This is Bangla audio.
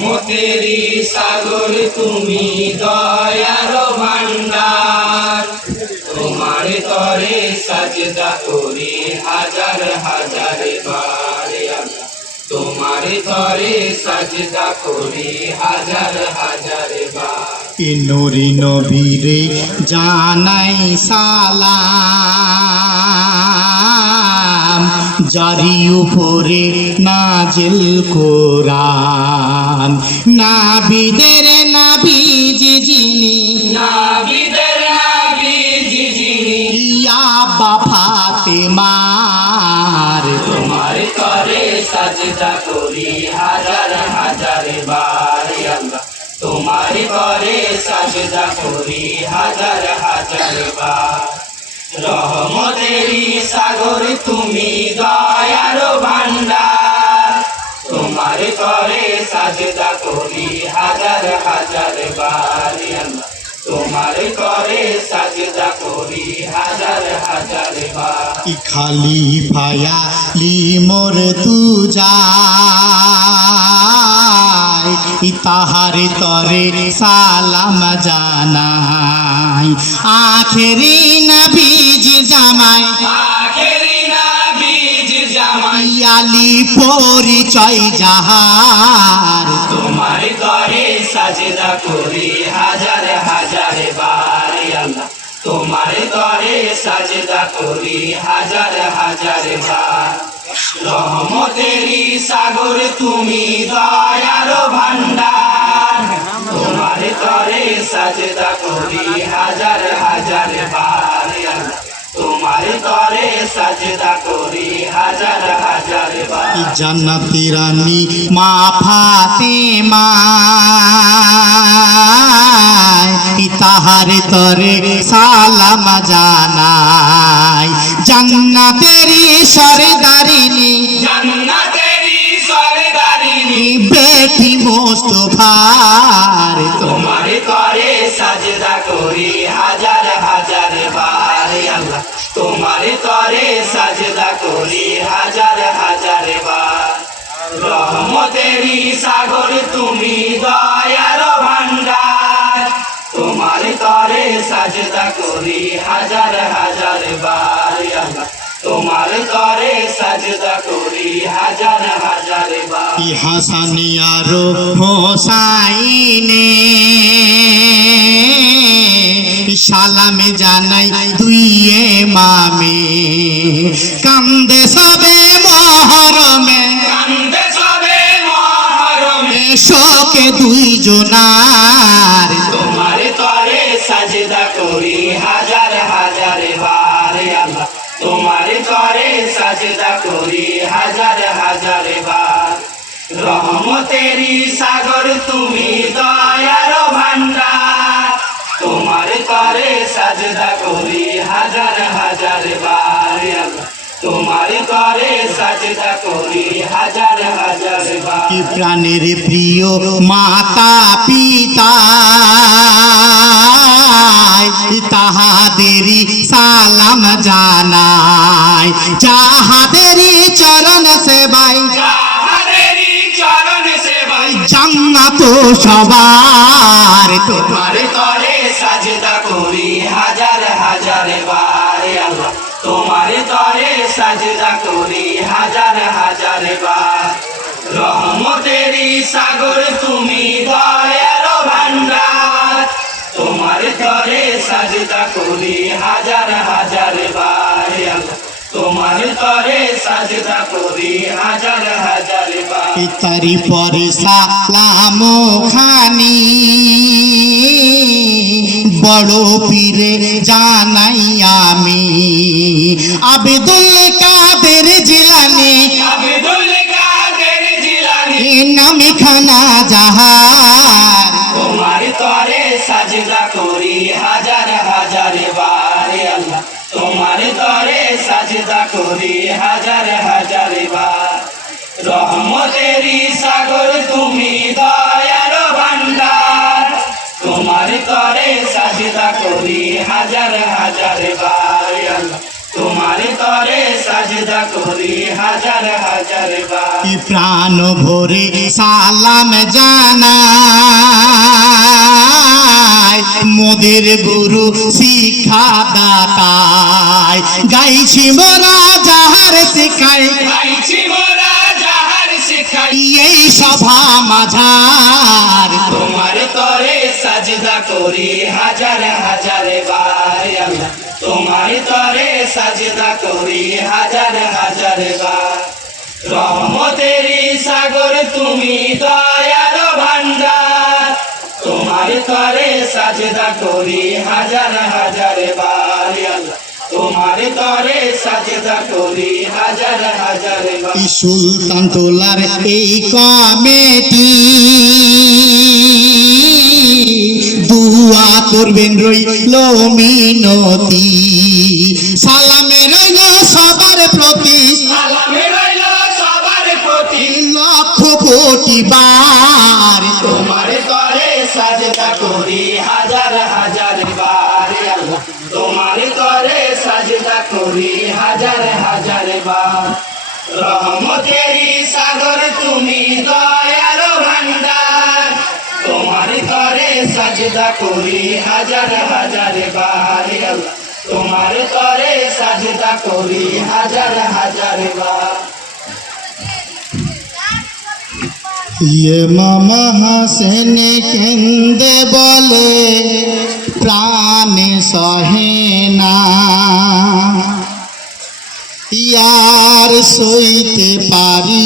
মতেরি সাগর, তুমি দয়ার ভান্ডার তোমার তরে সাজদা করি হাজার হাজার বার। তোমার তরে সাজদা করি হাজার হাজার বার। ইনুরি নবীরে জানাই সালাম। জারি উপরে নাজিল কোরআন। নাবিদের নাবিজি যিনি নাবিদের নাবি জিজিনি ইয়া ফাতেমার তোমার করে সাজদা করি হাজার হাজার বার আল্লাহ। তোমার করে সাজদা করি হাজার হাজার বার। রহমতেরি সাগর, তুমি দয়ার ভান্ডার তোমার করে সাজদা করি হাজার হাজার বার তোমার করে সাজদা করি হাজার হাজার বার। খালি ফায়ালি মোর তু যায়, ই তাহারে তরে সালাম নবীজ জামাই। আখেরি নাবিজ জামাই। ইয়ালি পরিচয় যাহার। তোমার করে সাজদা করি হাজার হাজার বার আল্লাহ তোমার করে সাজদা করি হাজার হাজার বার রহমতেরি সাগর, তুমি দয়ার ভান্ডার করে সাজদা করি হাজার হাজার বার তোমার করে সাজদা করি হাজার হাজার বার জান্নাতি রানী মা ফাতেমা। তরে সালাম জানাই। জান্নাতেরি সরদারিনী জান্নাতেরি সরদারিনী। বেটি মোস্তফার তোমার করে সাজদা করি হাজার হাজার বার। রহমতেরি সাগর, তুমি দয়ার ভান্ডার তোমার করে সাজদা করি হাজার হাজার বার। তোমার করে সাজদা করি হাজার হাজার বার। হাসানিয়ারো হোসাইনে সালামে জানাই দুইয়ে মামে। কান্দে সবে মহরমে। কান্দে সবে মহরমে। শোকে দুই জনার। তোমার তরে সাজদা করি হাজার হাজার বার আল্লাহ। তোমার তরে সাজদা করি হাজার হাজার বার। রহমতেরি সাগর তুমি দয়ার ভান্ডার তোমার তরে সাজদা করি হাজার হাজার বার তোমার তরে সাজদা করি হাজার হাজার বার। প্রাণের প্রিয় মাতা পিতা? তাহাদেরই সালাম জানাই। যাহাদেরই চরণ সেবাই যাহাদেরই চরণ সেবাই। জান্নাত সবার। তোমার তরে সাজদা করি হাজার হাজার বার আল্লাহ। তোমার তরে সাজদা করি হাজার হাজার বার। রহমতের সাগর তুমি দয়ার ভান্ডার তোমার তরে সাজদা করি হাজার হাজার বার। তোমার তরে সাজদা করি হাজার হাজার বার তারি পরে সালাম খানি বড় পীরে জানাই আমি আবেদুল কাদের জিলানি আব্দুল কাদের জিলানী নামি খানা জাহার করি হাজার হাজার বার। সাগর, তুমি দয়ার ভান্ডার তোমার তরে সাজদা করি হাজার হাজার বার। তোমার তরে সাজদা করি হাজার হাজার বার। প্রাণ ভরে সালাম জানাই, মোদের গুরু শিক্ষা দাতায় গাইছি মোরা যাহার শিখাই গাইছি মোরা যাহার শিখাই এই সভা মাঝার। তোমার তরে সাজদা করি হাজার হাজার বার আল্লাহ তোমার তরে সাজদা করি হাজার হাজার বার। রহমতেরি সাগর তুমি দয়ার ভান্ডার তোমার তরে সাজদা করি হাজার হাজার বার। তোমার তরে সাজদা করি হাজার হাজার বার এই সুলতান তোলার এই কমিটি দুয়া করবেন রইল মিনতি। সালামে রইল সবার প্রতি। সালামে রইল সবার প্রতি। লক্ষ কোটি বার। তোমার তরে সাজদা করি হাজার করি হাজার হাজার বার। রহমতেরি সাগর, তুমি দয়ার ভান্ডার। তোমার তরে সাজদা করি হাজার হাজার বার। তোমার তরে সাজদা করি হাজার হাজার বার। ইয়ে মামা হাসেন কেন্দে বলে, প্রাণে সহে না ইয়ার সইতে পারি।